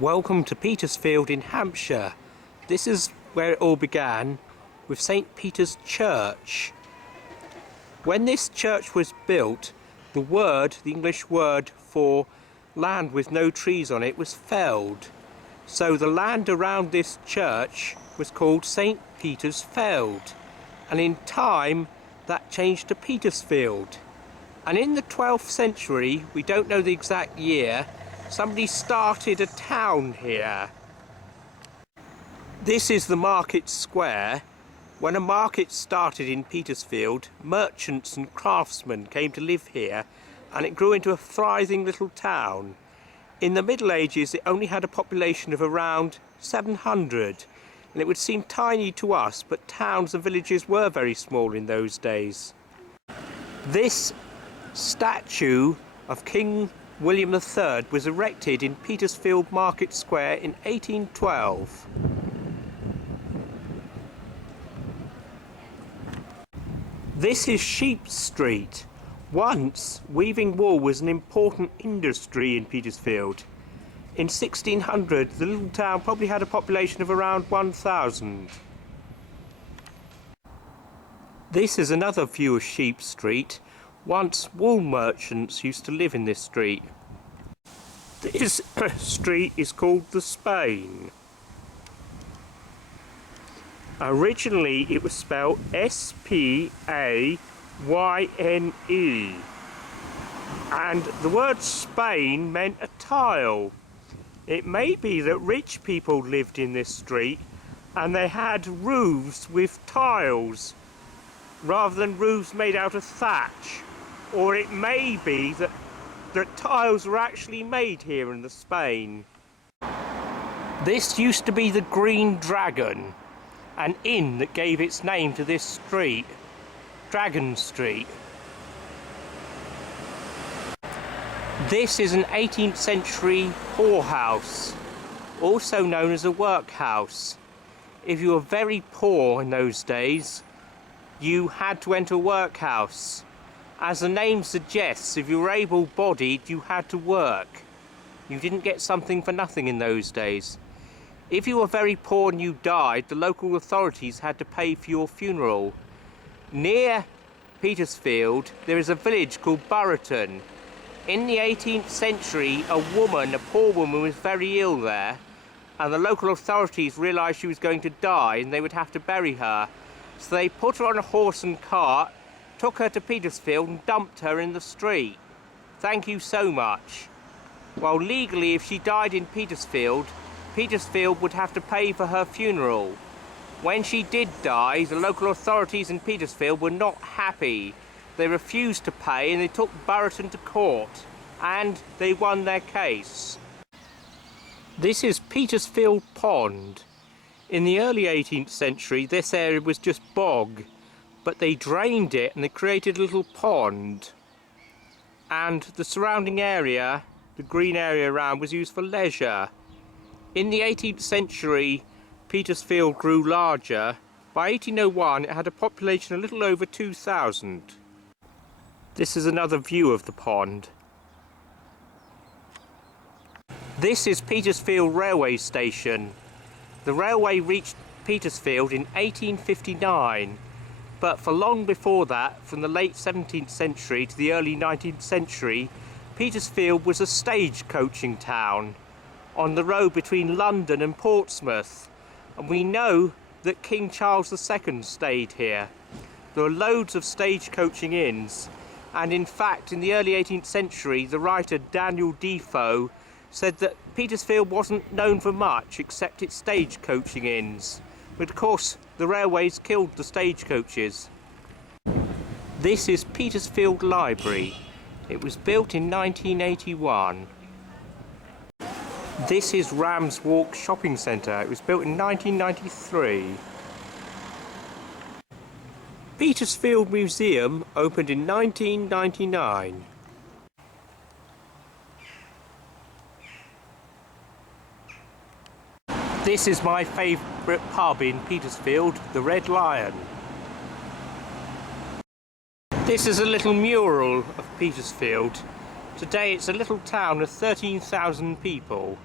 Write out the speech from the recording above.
Welcome to Petersfield in Hampshire. This is where it all began with St. Peter's Church. When this church was built, the English word for land with no trees on it, was feld. So the land around this church was called St. Peter's Feld. And in time that changed to Petersfield. And in the 12th century, we don't know the exact year, somebody started a town here. This is the market square. When a market started in Petersfield, merchants and craftsmen came to live here, and it grew into a thriving little town. In the Middle Ages, it only had a population of around 700, and it would seem tiny to us, but towns and villages were very small in those days. This statue of King William III was erected in Petersfield Market Square in 1812. This is Sheep Street. Once, weaving wool was an important industry in Petersfield. In 1600, the little town probably had a population of around 1,000. This is another view of Sheep Street. Once, wool merchants used to live in this street. This street is called the Spain. Originally, it was spelled S-P-A-Y-N-E. And the word Spain meant a tile. It may be that rich people lived in this street and they had roofs with tiles rather than roofs made out of thatch. Or it may be that tiles were actually made here in the Spain. This used to be the Green Dragon, an inn that gave its name to this street, Dragon Street. This is an 18th century whorehouse, also known as a workhouse. If you were very poor in those days, you had to enter a workhouse. As the name suggests, if you were able-bodied, you had to work. You didn't get something for nothing in those days. If you were very poor and you died, the local authorities had to pay for your funeral. Near Petersfield, there is a village called Burriton. In the 18th century, a poor woman, was very ill there, and the local authorities realised she was going to die and they would have to bury her. So they put her on a horse and cart, took her to Petersfield and dumped her in the street. Thank you so much. Well, legally, if she died in Petersfield, Petersfield would have to pay for her funeral. When she did die, the local authorities in Petersfield were not happy. They refused to pay and they took Burriton to court, and they won their case. This is Petersfield Pond. In the early 18th century, this area was just bog, but they drained it and they created a little pond. And the surrounding area, the green area around, was used for leisure. In the 18th century, Petersfield grew larger. By 1801, it had a population a little over 2,000. This is another view of the pond. This is Petersfield Railway Station. The railway reached Petersfield in 1859. But for long before that, from the late 17th century to the early 19th century, Petersfield was a stagecoaching town on the road between London and Portsmouth. And we know that King Charles II stayed here. There are loads of stagecoaching inns, and in fact in the early 18th century the writer Daniel Defoe said that Petersfield wasn't known for much except its stagecoaching inns. But of course, the railways killed the stagecoaches. This is Petersfield Library. It was built in 1981. This is Rams Walk Shopping Centre. It was built in 1993. Petersfield Museum opened in 1999. This is my favourite pub in Petersfield, the Red Lion. This is a little mural of Petersfield. Today it's a little town of 13,000 people.